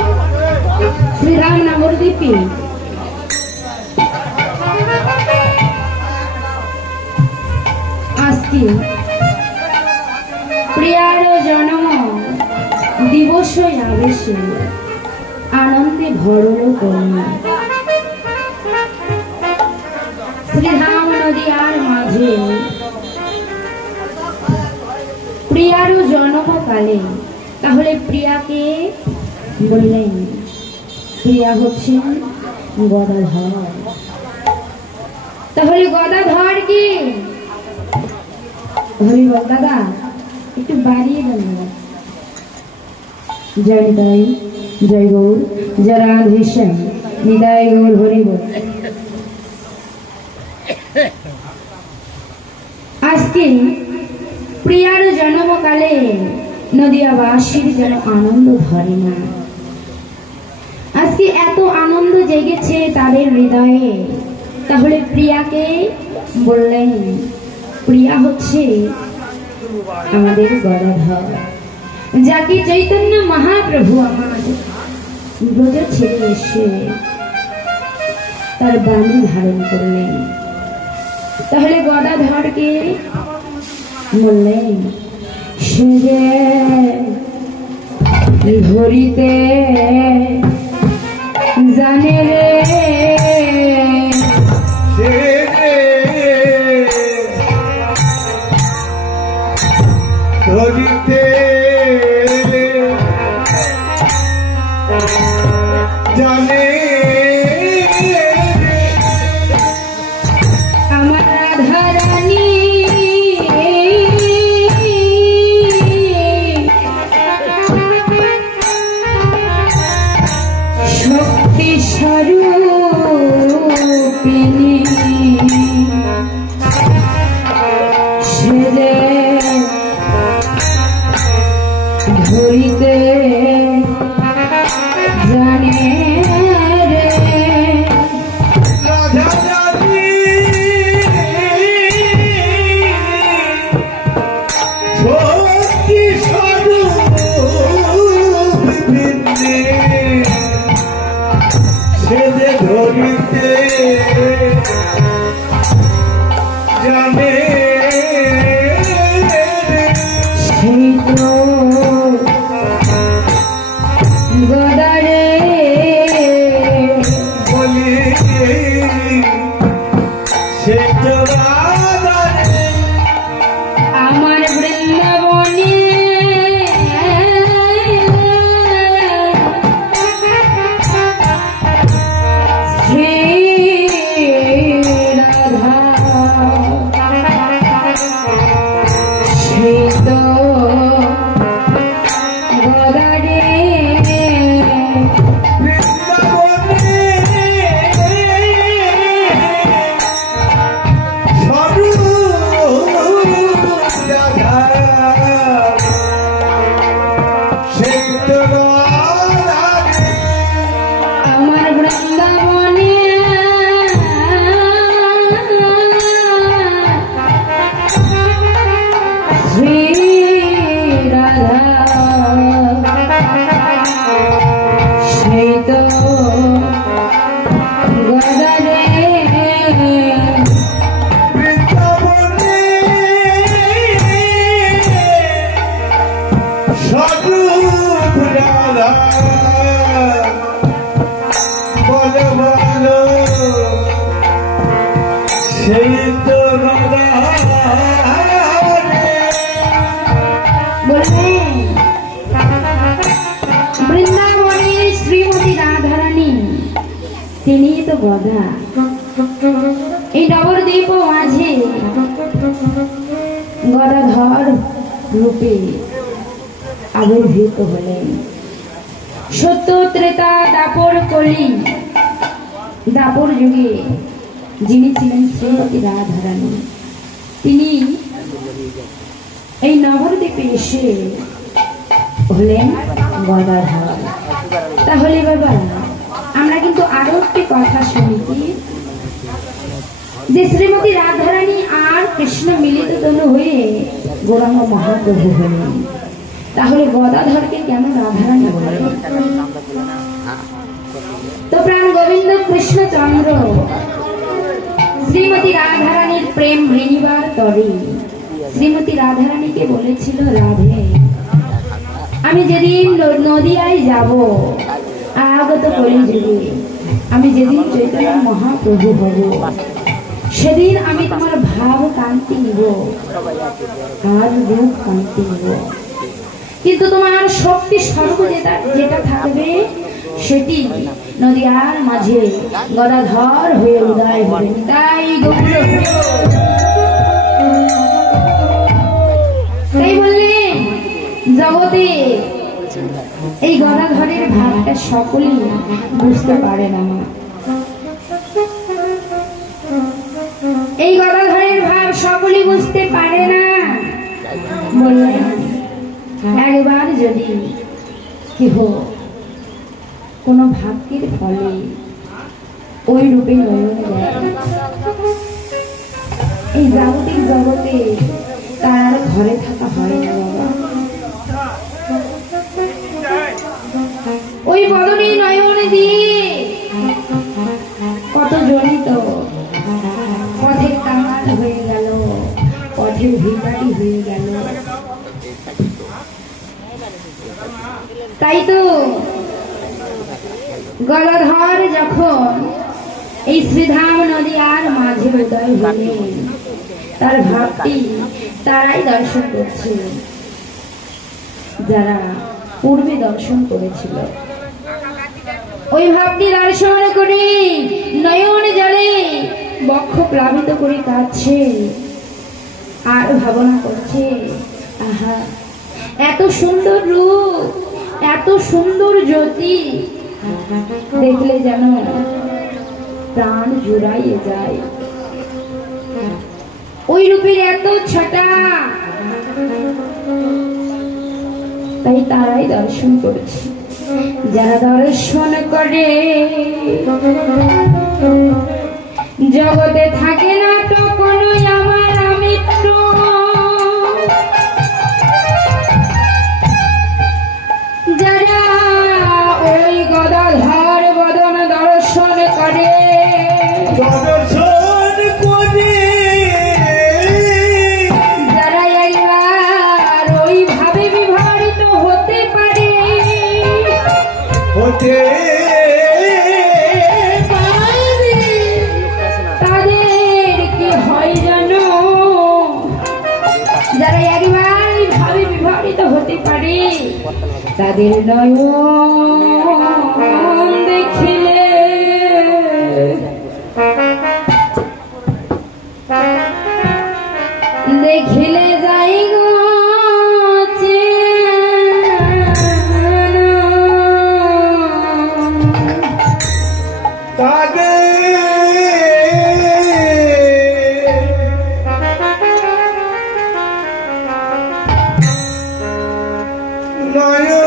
श्री राम नामर दीपी आज की प्रियार जन्म दिवस आवेशे आनंदे भरल कन्या श्री राम नदियार माझे प्रियार जन्म काले ताहले प्रिया के बोलें प्रिया होच्छेन गदाधर ताहले गदाधर की हरि बोल दादा একটু বাড়িয়ে বলুন जय निताई जय गौर जय राधेश्याम निताई गौर हरि बोल आज के प्रियार जन्म काले नदियाबासीर जेन आनंद धरे ना आज के एत आनंद जेगेছে তাদের হৃদয়ে তাহলে প্রিয়াকে বললেন প্রিয়া হচ্ছে আমাদের গদাধর যাকে চৈতন্য মহাপ্রভু আমার ব্রজ ছেড়ে এসে তার বাণী ধারণ করলেন তাহলে গদাধরকে বললেন সুরে ধরিতে জানে রে ধরিতে জানে আমার রাধা রানী শক্তি স্বরূপিণী সেরে ধরিতে জানে রে শক্তি স্বরূপিণী সেরে ধরিতে জানে গদারে বলি সে তো আমার বৃন্দাবনে শ্রী রাধা শ্রীত গদারে আমার বৃন্দাবনে শ্রী রাধা শ্রীত গদারে তো গদা। এই নবদ্বীপ মাঝে গদাধর রূপে আবির্ভূত হলেন। সত্য ত্রেতা দাপর কলি, দাপর যুগে যিনি ছিলেন শ্রীমতী রাধারানী, তিনি এই নবদ্বীপে এসে হলেন গদাধর। তাহলে বাবা আমরা কিন্তু আরো একটি কথা শুনেছি যে শ্রীমতী রাধারানী আর কৃষ্ণ মিলিত তনু হয়ে গৌরাঙ্গ মহাপ্রভু হলেন। তাহলে গদাধরকে কেন রাধারানী বলেন? তো প্রাণ গোবিন্দ কৃষ্ণচন্দ্র শ্রীমতী রাধারানীর প্রেম ঋণিবার তরে শ্রীমতী রাধারানীকে বলেছিল, রাধে আমি যেদিন নদিয়ায় যাব আগত কলিযুগে, আমি যেদিন চৈতন্য মহাপ্রভু হব, সেদিন আমি তোমার ভাব কান্তি নিব আর রূপ কান্তি নিব, কিন্তু তোমার শক্তি স্বরূপ যেটা থাকবে সেটি নদিয়ার মাঝে গদাধর হয়ে উদয় হবে। তাই তাই বললেন জগতে এই গদাধরের ভাবটা সকলেই বুঝতে পারে না। এই গদাধরের ভাব সকলেই বুঝতে পারে না। বললেন একবার যদি কেহ কোনো ভাগ্যের ফলে ওই রূপে নয়ন দেয়, এই জাগতিক জগতে তার আর ঘরে থাকা হয় না বাবা। ওই বদনে নয়ন দিয়ে কত জনিত পথের কামাল হয়ে গেল, পথের ভিখারি হয়ে গেল। তাই তো গদাধর যখন এই শ্রীধাম নদিয়ার মাঝে উদয় হলেন, তার ভাবটি তারাই দর্শন করছে যারা পূর্বে দর্শন করেছিল। ওই ভাবটি দর্শন করে নয়ন জলে বক্ষ প্লাবিত করে কাঁদছে আর ভাবনা করছে, আহা এত সুন্দর রূপ, এত সুন্দর জ্যোতি দেখলে যেন প্রাণ জুড়াইয়ে যায়। ওই রূপের এত ছটা, তাই তারাই দর্শন করছে। যারা দর্শন করে জগতে থাকে না তো কোনো আমার মিত্র, যারা ওই গদাধর বদন দর্শন করে, যারা একবার ওই ভাবে বিভারিত হতে পারে, তাদের কি হয় জানো? যারা একবার ভাবে বিভারিত হতে পারে তাদের নয়ন দেখিলে দেখিলে যাই গো নয়ন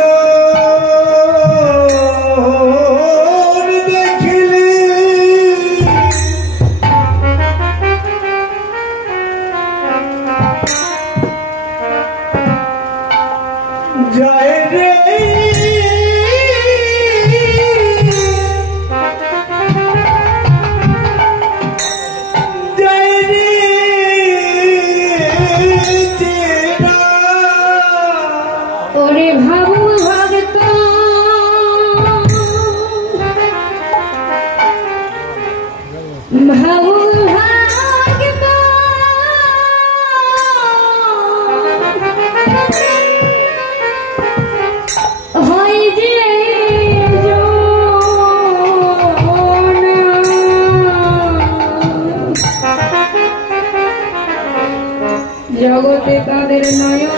তাদের নয়ন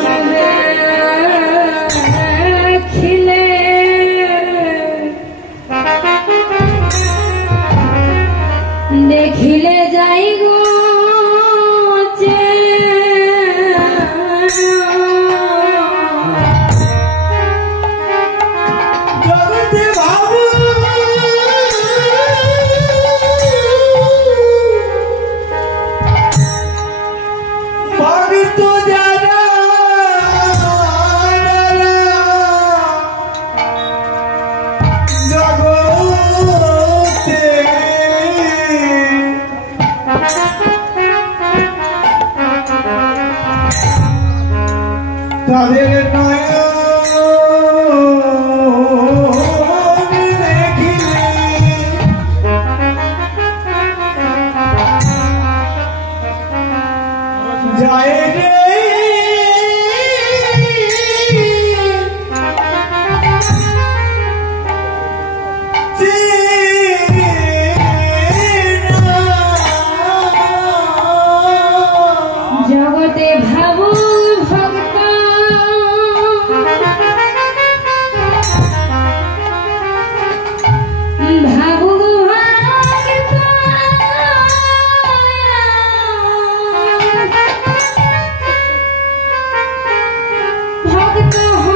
দেখিলে দেখিলে যাই গো তাদের নয়ন দেখিলে যায় রে জগতে ভাবু ভক্ত ভাবু ভক্ত ভক্ত